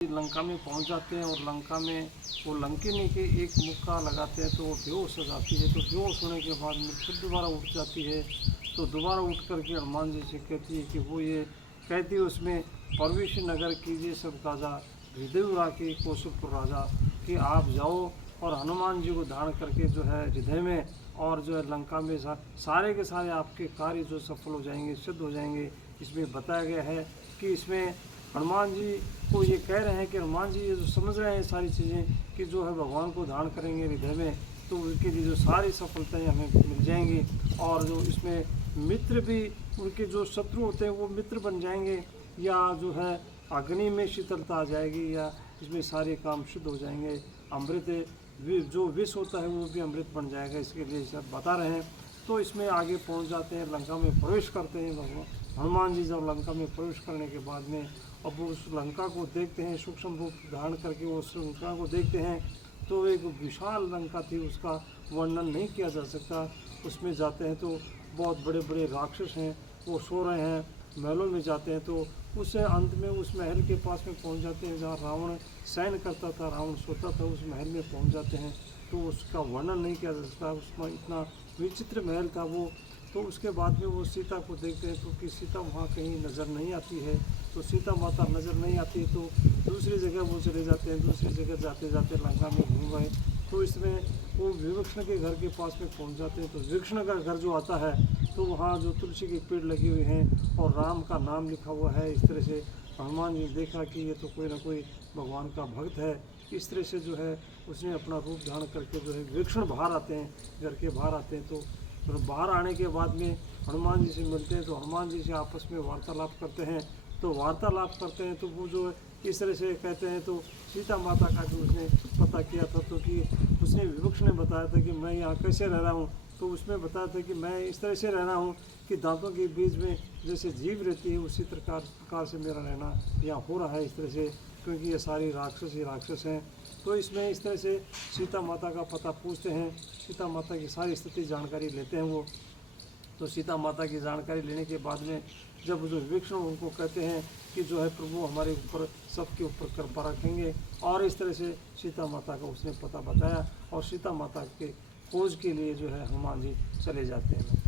लंका में पहुंच जाते हैं और लंका में वो लंकिनी के एक मुक्का लगाते हैं तो वो बेहोश हो जाती है। तो बेहोश होने के बाद में फिर दोबारा उठ जाती है। तो दोबारा उठ करके हनुमान जी से कहती है कि वो ये कहती है उसमें परवेश नगर कीजिए सब काजा हृदय राखी कौशलपुर राजा, कि आप जाओ और हनुमान जी को धारण करके जो है हृदय में और जो है लंका में सारे के सारे आपके कार्य जो सफल हो जाएंगे, सिद्ध हो जाएंगे। इसमें बताया गया है कि इसमें हनुमान जी को ये कह रहे हैं कि हनुमान जी ये जो समझ रहे हैं सारी चीज़ें कि जो है भगवान को धारण करेंगे हृदय में तो उनके लिए जो सारी सफलताएं हमें मिल जाएंगी। और जो इसमें मित्र भी उनके जो शत्रु होते हैं वो मित्र बन जाएंगे, या जो है अग्नि में शीतलता आ जाएगी, या इसमें सारे काम शुद्ध हो जाएंगे। अमृत जो विष होता है वो भी अमृत बन जाएगा, इसके लिए सब बता रहे हैं। तो इसमें आगे पहुंच जाते हैं, लंका में प्रवेश करते हैं भगवान हनुमान जी। जब लंका में प्रवेश करने के बाद में अब वो उस लंका को देखते हैं, सूक्ष्म रूप धारण करके वो उस लंका को देखते हैं तो एक विशाल लंका थी, उसका वर्णन नहीं किया जा सकता। उसमें जाते हैं तो बहुत बड़े बड़े राक्षस हैं, वो सो रहे हैं। महलों में जाते हैं तो उस अंत में उस महल के पास में पहुंच जाते हैं जहाँ रावण शयन करता था, रावण सोता था, उस महल में पहुंच जाते हैं। तो उसका वर्णन नहीं किया जा सकता, उसमें इतना विचित्र महल था वो। तो उसके बाद में वो सीता को देखते हैं तो कि सीता वहाँ कहीं नज़र नहीं आती है। तो सीता माता नज़र नहीं आती तो दूसरी जगह वो चले जाते हैं। दूसरी जगह जाते जाते लंका में घूम गए तो इसमें वो विभीषण के घर के पास में पहुंच जाते हैं। तो विभीषण का घर जो आता है तो वहाँ जो तुलसी के पेड़ लगे हुए हैं और राम का नाम लिखा हुआ है। इस तरह से हनुमान जी ने देखा कि ये तो कोई ना कोई भगवान का भक्त है। इस तरह से जो है उसने अपना रूप धारण करके जो है विभीषण बाहर आते हैं, घर के बाहर आते हैं। तो बाहर आने के बाद में हनुमान जी से मिलते हैं तो हनुमान जी से आपस में वार्तालाप करते हैं। तो वार्तालाप करते हैं तो वो जो इस तरह से कहते हैं तो सीता माता का जो उसने पता किया था तो कि उसने विभीषण ने बताया था कि मैं यहाँ कैसे रह रहा हूँ। तो उसमें बताया था कि मैं इस तरह से रह रहा हूँ कि दांतों के बीच में जैसे जीव रहती है उसी प्रकार से मेरा रहना यहाँ हो रहा है इस तरह से, क्योंकि ये सारी राक्षस ही राक्षस हैं। तो इसमें इस तरह से सीता माता का पता पूछते हैं, सीता माता की सारी स्थिति जानकारी लेते हैं वो। तो सीता माता की जानकारी लेने के बाद में जब जो विभीषण उनको कहते हैं कि जो है प्रभु हमारे ऊपर सबके ऊपर कृपा रखेंगे, और इस तरह से सीता माता का उसने पता बताया और सीता माता के खोज के लिए जो है हनुमान जी चले जाते हैं।